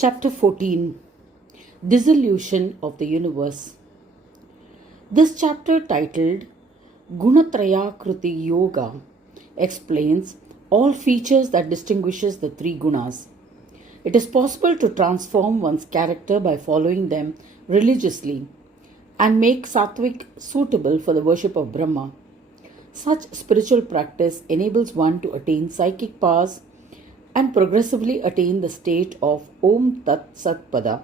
Chapter 14 Dissolution of the Universe. This chapter, titled Gunatraya Kruti Yoga, explains all features that distinguishes the three gunas. It is possible to transform one's character by following them religiously and make Sattvic suitable for the worship of Brahma. Such spiritual practice enables one to attain psychic powers and progressively attain the state of Om Tat Sat Pada.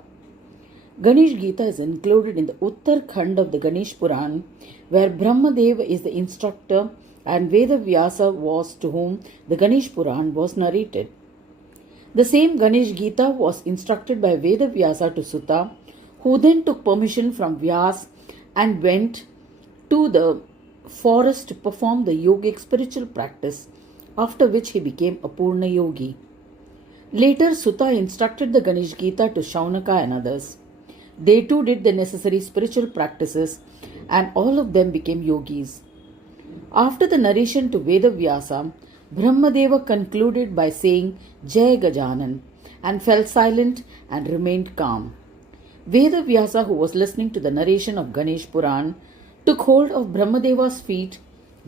Ganesh Gita is included in the Uttar Khand of the Ganesh Puran, where Brahmadeva is the instructor and Veda Vyasa was to whom the Ganesh Puran was narrated. The same Ganesh Gita was instructed by Veda Vyasa to Sutta, who then took permission from Vyas and went to the forest to perform the yogic spiritual practice, after which he became a Poorna Yogi. Later, Sutta instructed the Ganesh Gita to Shaunaka and others. They too did the necessary spiritual practices and all of them became yogis. After the narration to Veda Vyasa, Brahmadeva concluded by saying Jai Gajanan and fell silent and remained calm. Veda Vyasa, who was listening to the narration of Ganesh Puran, took hold of Brahmadeva's feet,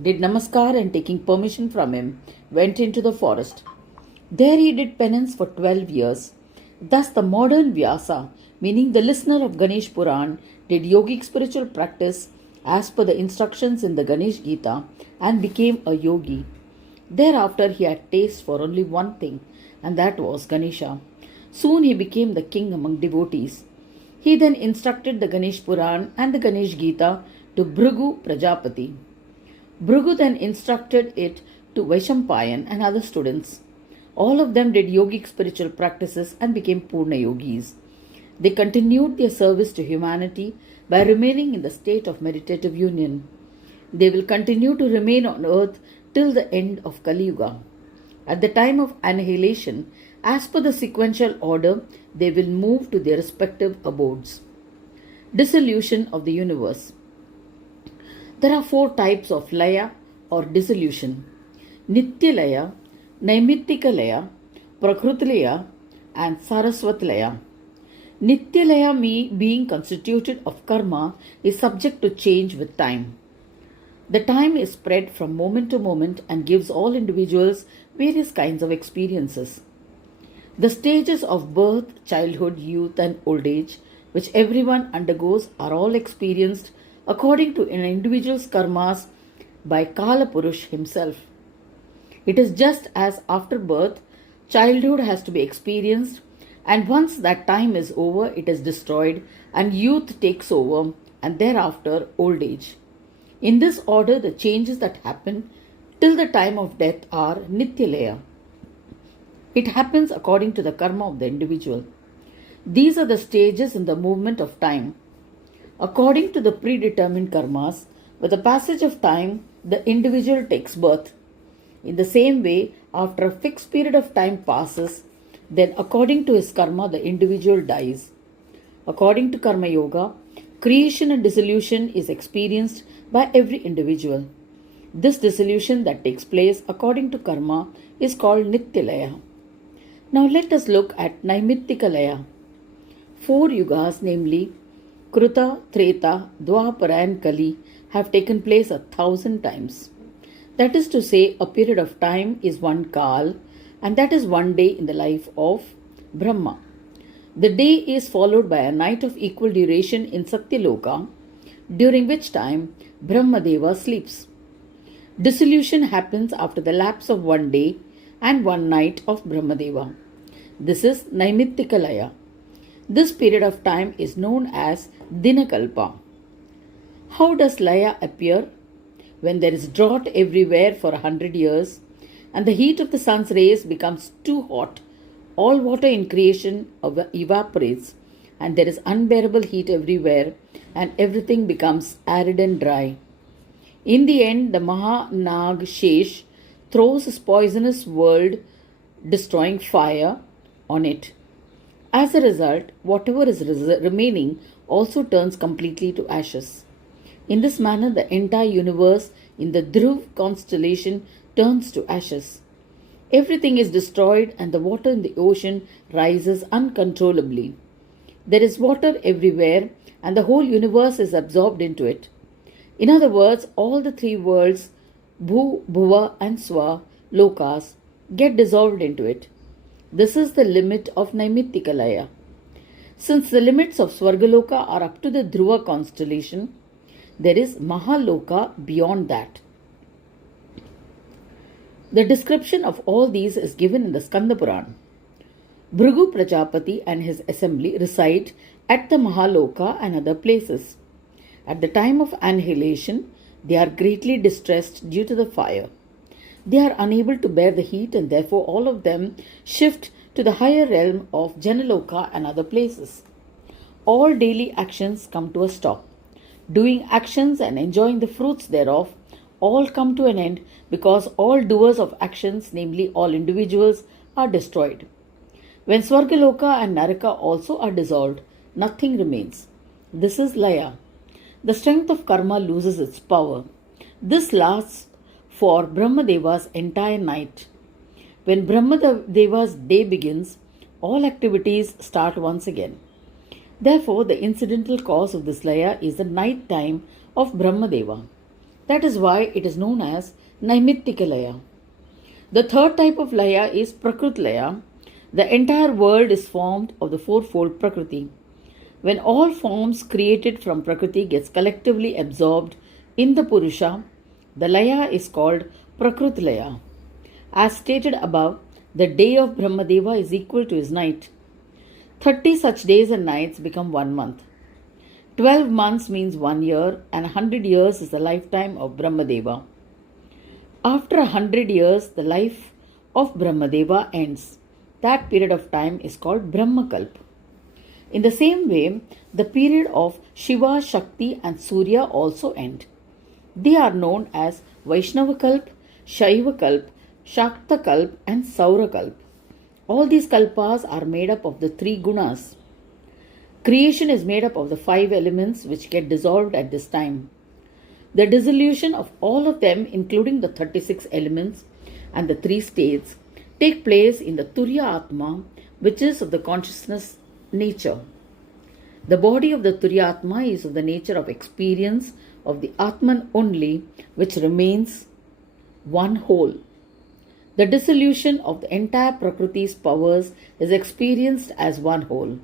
did namaskar and taking permission from him, went into the forest. There he did penance for 12 years. Thus the modern Vyasa, meaning the listener of Ganesh Puran, did yogic spiritual practice as per the instructions in the Ganesh Gita and became a yogi. Thereafter he had taste for only one thing, and that was Ganesha. Soon he became the king among devotees. He then instructed the Ganesh Puran and the Ganesh Gita to Bhrigu Prajapati. Bhrigu then instructed it to Vaishampayan and other students. All of them did yogic spiritual practices and became Poorna Yogis. They continued their service to humanity by remaining in the state of meditative union. They will continue to remain on earth till the end of Kali Yuga. At the time of annihilation, as per the sequential order, they will move to their respective abodes. Dissolution of the universe. There are 4 types of Laya or dissolution: Nithya Laya, Naimitika Laya, Prakrut Laya, and Saraswat Laya. Nithya Laya, being constituted of karma, is subject to change with time. The time is spread from moment to moment and gives all individuals various kinds of experiences. The stages of birth, childhood, youth, and old age, which everyone undergoes, are all experienced according to an individual's karmas by Kala Purush himself. It is just as after birth, childhood has to be experienced, and once that time is over, it is destroyed, and youth takes over, and thereafter old age. In this order, the changes that happen till the time of death are Nithya Laya. It happens according to the karma of the individual. These are the stages in the movement of time. According to the predetermined karmas, with the passage of time, the individual takes birth. In the same way, after a fixed period of time passes, then according to his karma, the individual dies. According to Karma Yoga, creation and dissolution is experienced by every individual. This dissolution that takes place according to karma is called Nithya Laya. Now let us look at Naimitika Laya. 4 yugas, namely Kruta, Treta, Dwapara and Kali, have taken place 1,000 times. That is to say, a period of time is one Kal, and that is one day in the life of Brahma. The day is followed by a night of equal duration in Satyaloka, during which time Brahmadeva sleeps. Dissolution happens after the lapse of one day and one night of Brahmadeva. This is Naimitika Laya. This period of time is known as Dinakalpa. How does Laya appear? When there is drought everywhere for 100 years and the heat of the sun's rays becomes too hot, all water in creation evaporates and there is unbearable heat everywhere and everything becomes arid and dry. In the end, the Mahanag Shesh throws his poisonous world, destroying fire on it. As a result, whatever is remaining also turns completely to ashes. In this manner, the entire universe in the Dhruv constellation turns to ashes. Everything is destroyed and the water in the ocean rises uncontrollably. There is water everywhere and the whole universe is absorbed into it. In other words, all the three worlds, Bhu, Bhuva and Swa, Lokas, get dissolved into it. This is the limit of Naimitika Laya. Since the limits of Swargaloka are up to the Dhruva constellation, there is Mahaloka beyond that. The description of all these is given in the Skanda Purana. Bhrigu Prajapati and his assembly reside at the Mahaloka and other places. At the time of annihilation, they are greatly distressed due to the fire. They are unable to bear the heat and therefore all of them shift to the higher realm of Janaloka and other places. All daily actions come to a stop. Doing actions and enjoying the fruits thereof all come to an end because all doers of actions, namely all individuals, are destroyed. When Swargaloka and Naraka also are dissolved, nothing remains. This is Laya. The strength of karma loses its power. This lasts for Brahmadeva's entire night. When Brahmadeva's day begins, all activities start once again. Therefore, the incidental cause of this Laya is the night time of Brahmadeva. That is why it is known as Naimitika Laya. The third type of Laya is Prakrut Laya. The entire world is formed of the fourfold Prakriti. When all forms created from Prakriti gets collectively absorbed in the Purusha, the Laya is called Prakrut Laya. As stated above, the day of Brahmadeva is equal to his night. 30 such days and nights become 1 month. 12 months means 1 year and 100 years is the lifetime of Brahmadeva. After 100 years, the life of Brahmadeva ends. That period of time is called Brahmakalp. In the same way, the period of Shiva, Shakti and Surya also end. They are known as Vaishnavakalp, Shaivakalp, Shaktakalp and Saurakalp. All these kalpas are made up of the three gunas. Creation is made up of the 5 elements which get dissolved at this time. The dissolution of all of them, including the 36 elements and the 3 states, take place in the Turya Atma, which is of the consciousness nature. The body of the Turya Atma is of the nature of experience of the Atman only, which remains one whole. The dissolution of the entire Prakriti's powers is experienced as one whole.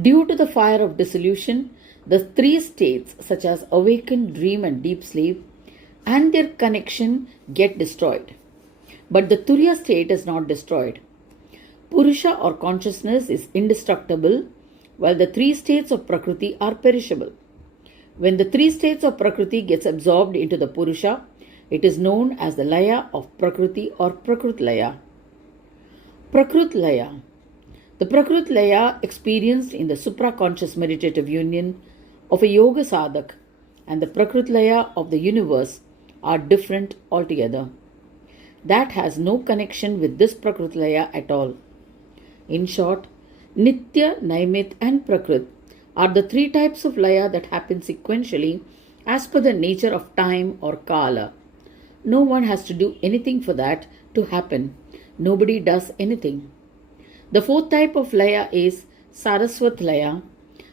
Due to the fire of dissolution, the 3 states such as awakened, dream and deep sleep and their connection get destroyed. But the Turya state is not destroyed. Purusha or consciousness is indestructible, while the 3 states of Prakriti are perishable. When the 3 states of Prakriti gets absorbed into the Purusha, it is known as the Laya of Prakriti or Prakrut Laya. Prakrut Laya. The Prakrut Laya experienced in the supra-conscious meditative union of a Yoga Sadhak and the Prakrut Laya of the universe are different altogether. That has no connection with this Prakrut Laya at all. In short, Nithya, Naimit and Prakrut are the 3 types of Laya that happen sequentially as per the nature of time or Kala. No one has to do anything for that to happen. Nobody does anything. The 4th type of Laya is Saraswat Laya.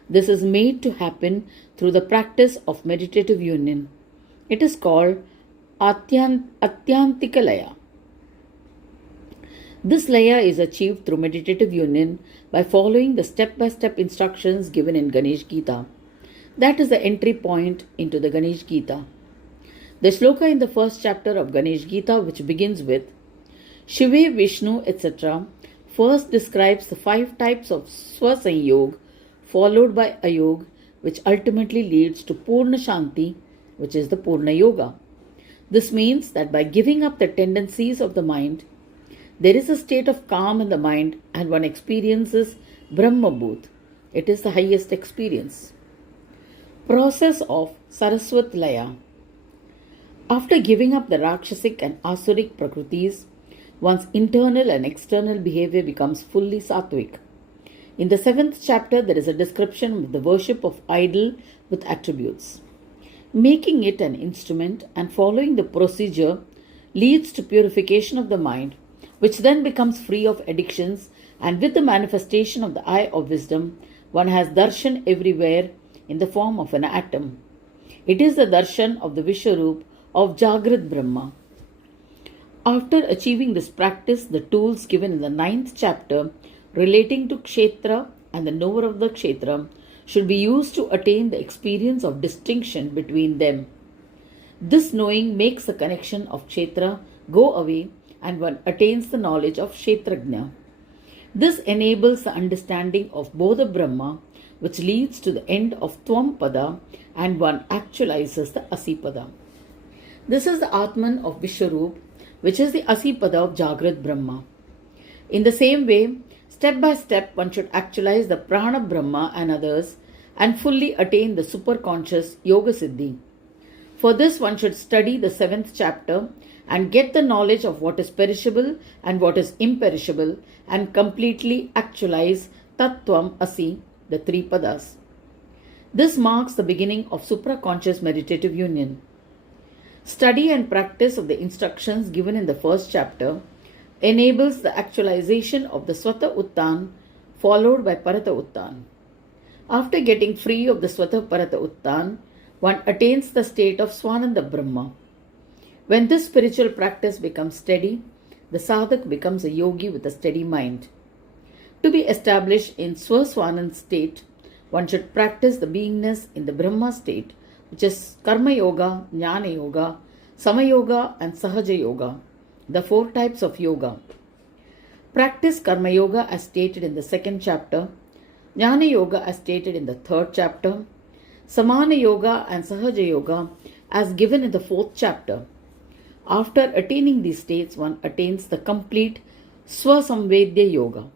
This is made to happen through the practice of meditative union. It is called Attyantika Laya. This Laya is achieved through meditative union by following the step-by-step instructions given in Ganesh Gita. That is the entry point into the Ganesh Gita. The shloka in the first chapter of Ganesh Gita, which begins with Shive, Vishnu, etc., first describes the 5 types of Swasanyog, followed by Ayog, which ultimately leads to Poorna Shanti, which is the Poorna Yoga. This means that by giving up the tendencies of the mind, there is a state of calm in the mind and one experiences Brahma Bhut. It is the highest experience. Process of Saraswat Laya. After giving up the Rakshasic and Asuric Prakritis, one's internal and external behavior becomes fully sattvic. In the 7th chapter, there is a description of the worship of idol with attributes. Making it an instrument and following the procedure leads to purification of the mind, which then becomes free of addictions, and with the manifestation of the eye of wisdom, one has darshan everywhere in the form of an atom. It is the darshan of the Vishwarup of Jagrat Brahma. After achieving this practice, the tools given in the 9th chapter relating to Kshetra and the knower of the Kshetra should be used to attain the experience of distinction between them. This knowing makes the connection of Kshetra go away and one attains the knowledge of Kshetrajna. This enables the understanding of Bodha Brahma, which leads to the end of Tvam Pada, and one actualizes the Asipada. This is the Atman of Vishwarup, which is the Asipada of Jagrat Brahma. In the same way, step by step, one should actualize the Prana Brahma and others and fully attain the superconscious Yoga Siddhi. For this, one should study the 7th chapter and get the knowledge of what is perishable and what is imperishable and completely actualize Tattvam Asi, the 3 padas. This marks the beginning of supra-conscious meditative union. Study and practice of the instructions given in the 1st chapter enables the actualization of the Swata Uttan followed by Parata Uttan. After getting free of the Swata Parata Uttan, one attains the state of Swananda Brahma. When this spiritual practice becomes steady, the sadhak becomes a yogi with a steady mind. To be established in Swaswanand state, one should practice the beingness in the Brahma state, which is Karma Yoga, Jnana Yoga, Sama Yoga and Sahaja Yoga, the 4 types of yoga. Practice Karma Yoga as stated in the 2nd chapter, Jnana Yoga as stated in the 3rd chapter, Samana Yoga and Sahaja Yoga as given in the 4th chapter. After attaining these states, one attains the complete Swasamvedya Yoga.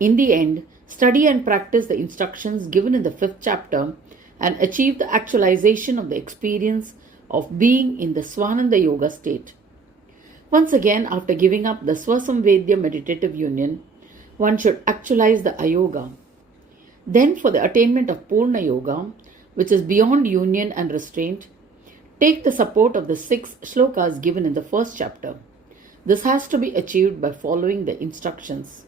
In the end, study and practice the instructions given in the 5th chapter and achieve the actualization of the experience of being in the Swananda Yoga state. Once again, after giving up the Swasamvedya meditative union, one should actualize the Ayoga. Then, for the attainment of Poorna Yoga, which is beyond union and restraint, take the support of the 6 shlokas given in the 1st chapter. This has to be achieved by following the instructions.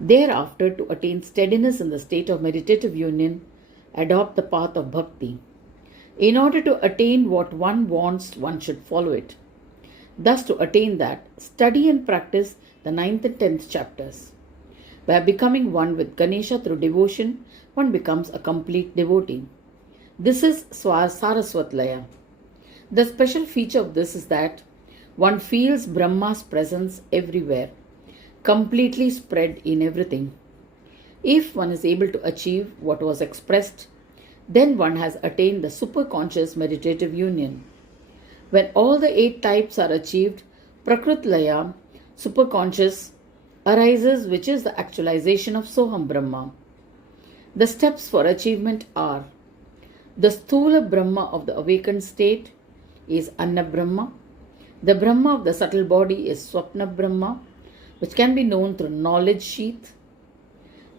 Thereafter, to attain steadiness in the state of meditative union, adopt the path of bhakti. In order to attain what one wants, one should follow it. Thus, to attain that, study and practice the 9th and 10th chapters. By becoming one with Ganesha through devotion, one becomes a complete devotee. This is Saraswat Laya. The special feature of this is that one feels Brahma's presence everywhere, completely spread in everything. If one is able to achieve what was expressed, then one has attained the superconscious meditative union. When all the 8 types are achieved, Prakrut Laya, superconscious, arises, which is the actualization of Soham Brahma. The steps for achievement are: the Sthula Brahma of the awakened state is Anna Brahma. The Brahma of the subtle body is Swapna Brahma, which can be known through knowledge sheath.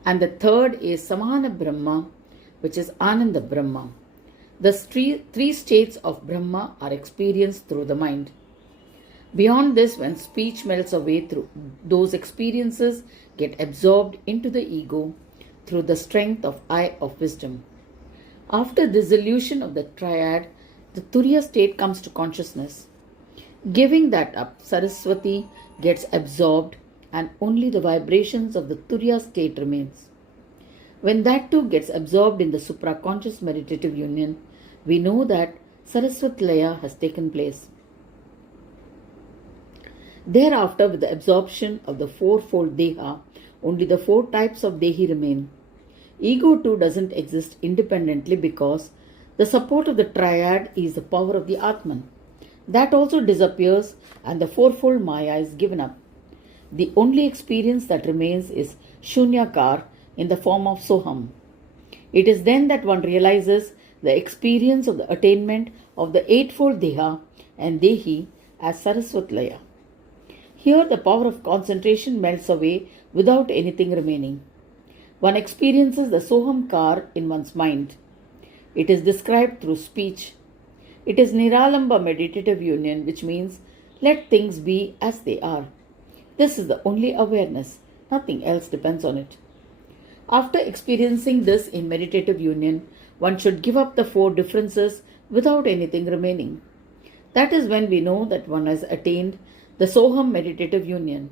And the third is Samana Brahma, which is Ananda Brahma. The 3 states of Brahma are experienced through the mind. Beyond this, when speech melts away, through those experiences get absorbed into the ego through the strength of eye of wisdom. After dissolution of the triad, the Turiya state comes to consciousness. Giving that up, Saraswati gets absorbed and only the vibrations of the Turiya state remains. When that too gets absorbed in the supra-conscious meditative union, we know that Saraswat Laya has taken place. Thereafter, with the absorption of the 4-fold Deha, only the 4 types of Dehi remain. Ego too doesn't exist independently because the support of the triad is the power of the Atman. That also disappears and the 4-fold Maya is given up. The only experience that remains is Shunyakar in the form of Soham. It is then that one realizes the experience of the attainment of the 8-fold Deha and Dehi as Saraswat Laya. Here the power of concentration melts away without anything remaining. One experiences the Sohamkar in one's mind. It is described through speech. It is Niralamba meditative union, which means let things be as they are. This is the only awareness. Nothing else depends on it. After experiencing this in meditative union, one should give up the four differences without anything remaining. That is when we know that one has attained the Soham meditative union.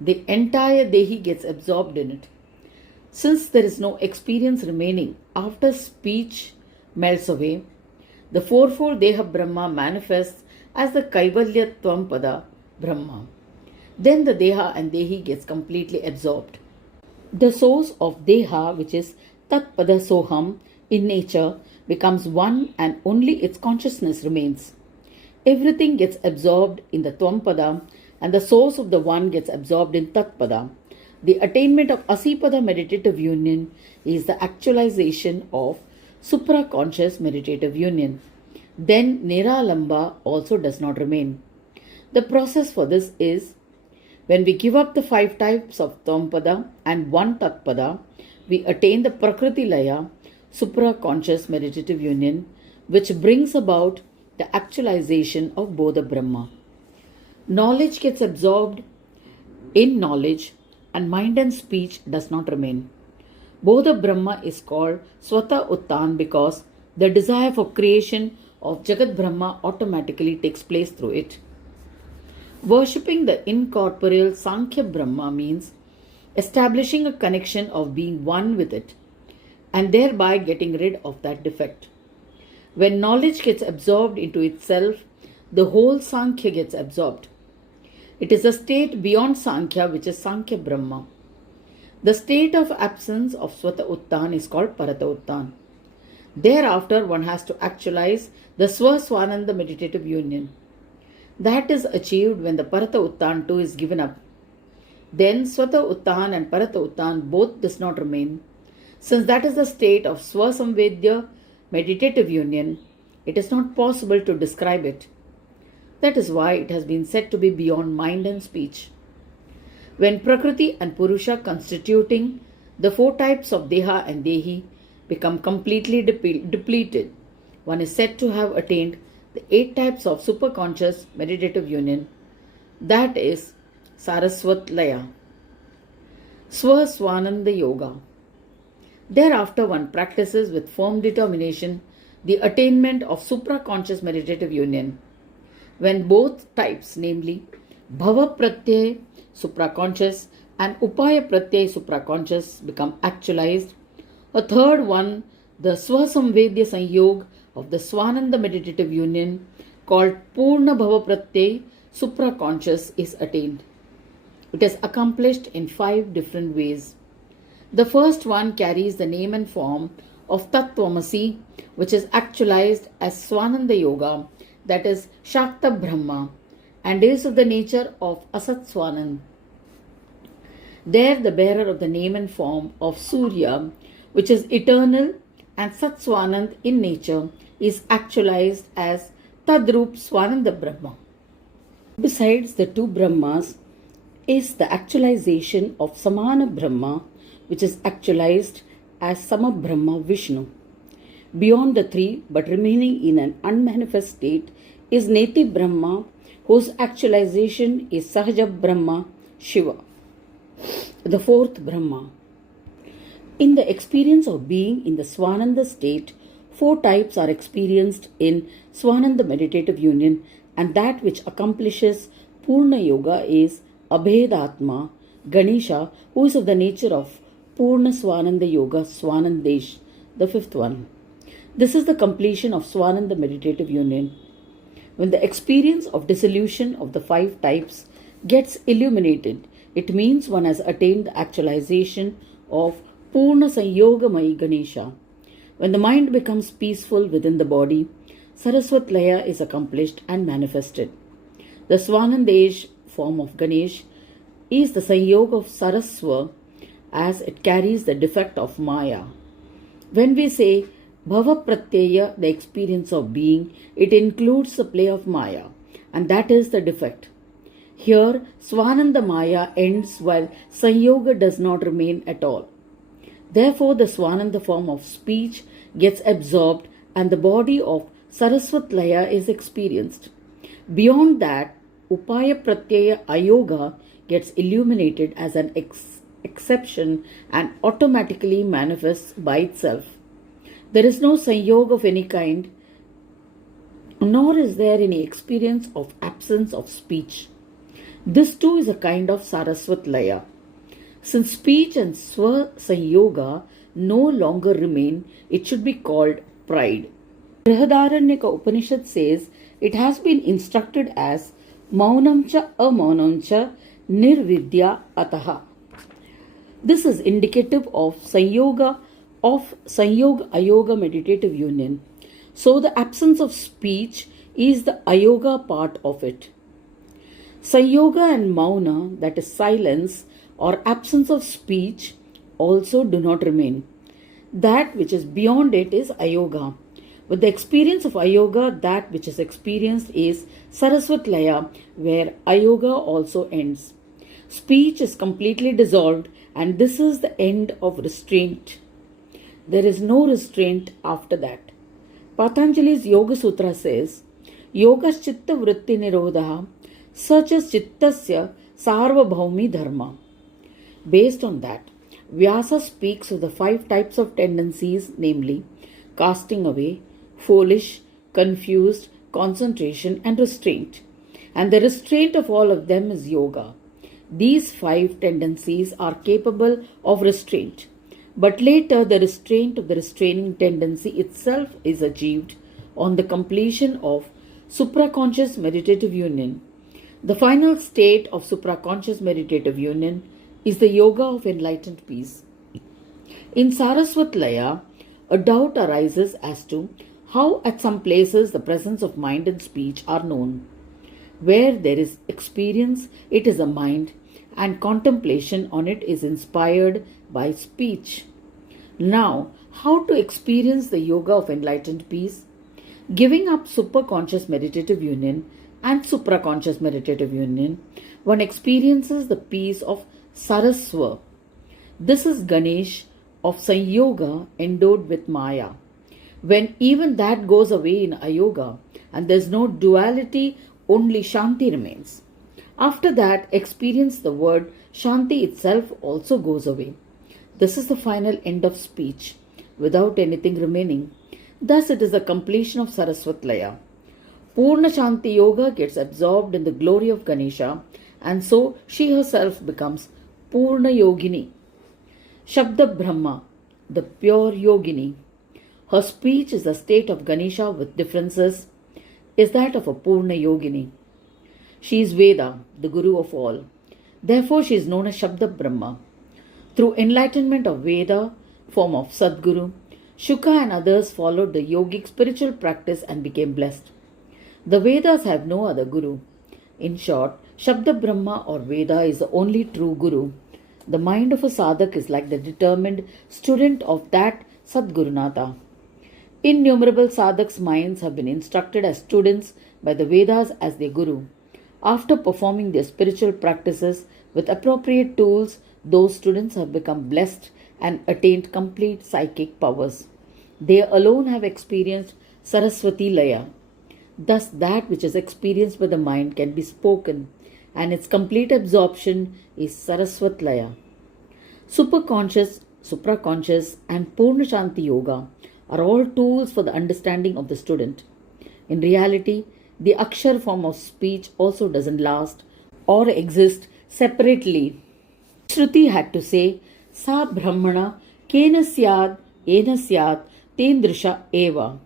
The entire Dehi gets absorbed in it. Since there is no experience remaining after speech melts away, the fourfold Deha Brahma manifests as the Kaivalya Tvampada Brahma. Then the Deha and Dehi gets completely absorbed. The source of Deha, which is Tatpada Soham in nature, becomes one and only its consciousness remains. Everything gets absorbed in the Tvampada and the source of the one gets absorbed in Tatpada. The attainment of Asipada meditative union is the actualization of supra-conscious meditative union. Then Niralamba also does not remain. The process for this is, when we give up the five types of Tvampada and one Tatpada, we attain the Prakrut Laya, supra-conscious meditative union, which brings about the actualization of Bodha Brahma. Knowledge gets absorbed in knowledge and mind and speech does not remain. Bodha Brahma is called Swata Uttan because the desire for creation of Jagat Brahma automatically takes place through it. Worshipping the incorporeal Sankhya Brahma means establishing a connection of being one with it and thereby getting rid of that defect. When knowledge gets absorbed into itself, the whole Sankhya gets absorbed. It is a state beyond Sankhya which is Sankhya Brahma. The state of absence of Swata Uttan is called Parata Uttan. Thereafter, one has to actualize the Swa-Swananda meditative union. That is achieved when the Parata Uttan too is given up. Then Swata Uttan and Parata Uttan both does not remain. Since that is the state of Swa-Samvedya meditative union, it is not possible to describe it. That is why it has been said to be beyond mind and speech. When Prakriti and Purusha constituting the four types of Deha and Dehi become completely depleted, one is said to have attained the 8 types of superconscious meditative union, that is Saraswat Laya, Swananda Yoga. Thereafter one practices with firm determination the attainment of supra-conscious meditative union. When both types, namely Bhava Pratyay supra-conscious and Upaya Pratyay supra-conscious, become actualized, a third one, the Swasamvedya Sanyog of the Swananda meditative union, called Poorna Bhava Pratyay supra-conscious, is attained. It is accomplished in 5 different ways. The first one carries the name and form of Tattvamasi, which is actualized as Swananda Yoga, that is Shakta Brahma, and is of the nature of Asat Swanand. There the bearer of the name and form of Surya, which is eternal and Sat Swanand in nature, is actualized as Tadrup Swananda Brahma. Besides the 2 Brahmas is the actualization of Samana Brahma, which is actualized as Sama Brahma Vishnu. Beyond the 3, but remaining in an unmanifest state, is Neti Brahma, whose actualization is Sahaja Brahma Shiva, the 4th Brahma. In the experience of being in the Swananda state, 4 types are experienced in Swananda meditative union, and that which accomplishes Poorna Yoga is Abhedatma, Ganesha, who is of the nature of Poorna Swananda Yoga, Swanandesh, the 5th one. This is the completion of Swananda meditative union. When the experience of dissolution of the 5 types gets illuminated, it means one has attained the actualization of Poorna Sanyogamai Ganesha. When the mind becomes peaceful within the body, Saraswat Laya is accomplished and manifested. The Swanandesh form of Ganesh is the Sanyog of Saraswa, as it carries the defect of Maya. When we say Bhava Pratyaya, the experience of being, it includes the play of Maya, and that is the defect. Here, Swananda Maya ends while Sanyoga does not remain at all. Therefore, the Swananda form of speech gets absorbed and the body of Saraswat Laya is experienced. Beyond that, Upaya Pratyaya Ayoga gets illuminated as an exception and automatically manifests by itself. There is no Sanyog of any kind, nor is there any experience of absence of speech. This too is a kind of Saraswat Laya. Since speech and Swa Sanyoga no longer remain, it should be called pride. Brihadaranyaka Upanishad says it has been instructed as Maunam cha amaunam cha nirvidya ataha. This is indicative of Sanyoga Ayoga meditative union. So the absence of speech is the Ayoga part of it. Sanyoga and Mauna, that is silence or absence of speech, also do not remain. That which is beyond it is Ayoga. With the experience of Ayoga, that which is experienced is Saraswat Laya, where Ayoga also ends. Speech is completely dissolved, and this is the end of restraint. There is no restraint after that. Patanjali's Yoga Sutra says, Yoga Chitta Vritti Nirodha, such as Chittasya Sarvabhaumi Dharma. Based on that, Vyasa speaks of the 5 types of tendencies, namely casting away, foolish, confused, concentration, and restraint. And the restraint of all of them is yoga. These 5 tendencies are capable of restraint. But later, the restraint of the restraining tendency itself is achieved on the completion of supra-conscious meditative union. The final state of supra-conscious meditative union is the yoga of enlightened peace. In Saraswat Laya, a doubt arises as to how at some places the presence of mind and speech are known. Where there is experience, it is a mind, and contemplation on it is inspired by speech. Now, how to experience the yoga of enlightened peace? Giving up superconscious meditative union and supraconscious meditative union, one experiences the peace of Saraswa. This is Ganesh of Sanyoga endowed with Maya. When even that goes away in Ayoga and there is no duality, only Shanti remains. After that, experience the word Shanti itself also goes away. This is the final end of speech, without anything remaining. Thus, it is the completion of Saraswat Laya. Poorna Shanti Yoga gets absorbed in the glory of Ganesha, and so she herself becomes Poorna Yogini. Shabda Brahma, the pure Yogini. Her speech is the state of Ganesha with differences, is that of a Poorna Yogini. She is Veda, the Guru of all. Therefore, she is known as Shabda Brahma. Through enlightenment of Veda, form of Sadguru, Shuka and others followed the yogic spiritual practice and became blessed. The Vedas have no other Guru. In short, Shabda Brahma or Veda is the only true Guru. The mind of a sadhak is like the determined student of that Sadgurunatha. Innumerable sadhaks' minds have been instructed as students by the Vedas as their Guru. After performing their spiritual practices with appropriate tools, those students have become blessed and attained complete psychic powers. They alone have experienced Saraswati Laya. Thus, that which is experienced by the mind can be spoken, and its complete absorption is Saraswat Laya. Superconscious, supraconscious, and Poorna Shanti Yoga are all tools for the understanding of the student. In reality, the Akshar form of speech also doesn't last or exist separately. Shruti had to say, Sa Brahmana Kena Syad Ena Syad Tendrisha Eva.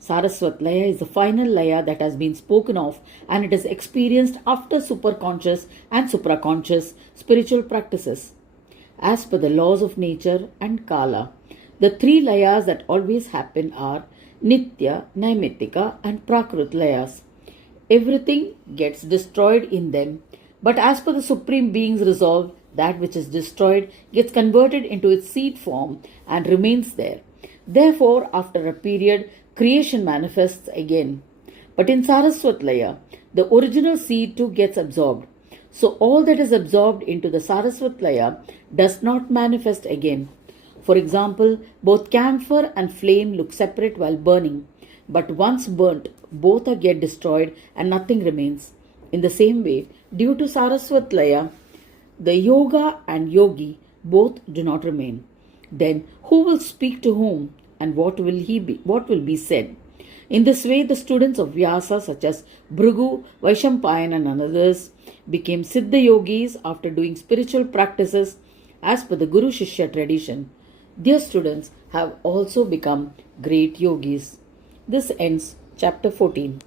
Saraswat Laya is the final Laya that has been spoken of, and it is experienced after superconscious and supraconscious spiritual practices. As per the laws of nature and Kala, the 3 Layas that always happen are Nithya, Naimitika, and Prakrut Layas. Everything gets destroyed in them, but as per the Supreme Being's resolve, that which is destroyed gets converted into its seed form and remains there. Therefore, after a period, creation manifests again. But in Saraswat Laya, the original seed too gets absorbed. So all that is absorbed into the Saraswat Laya does not manifest again. For example, both camphor and flame look separate while burning, but once burnt, both are get destroyed and nothing remains. In the same way, due to Saraswat Laya, the yoga and yogi both do not remain. Then who will speak to whom, and what will be said? In this way, the students of Vyasa, such as Bhrigu, Vaishampayan, and others, became Siddha yogis after doing spiritual practices as per the Guru Shishya tradition. Their students have also become great yogis. This ends chapter 14.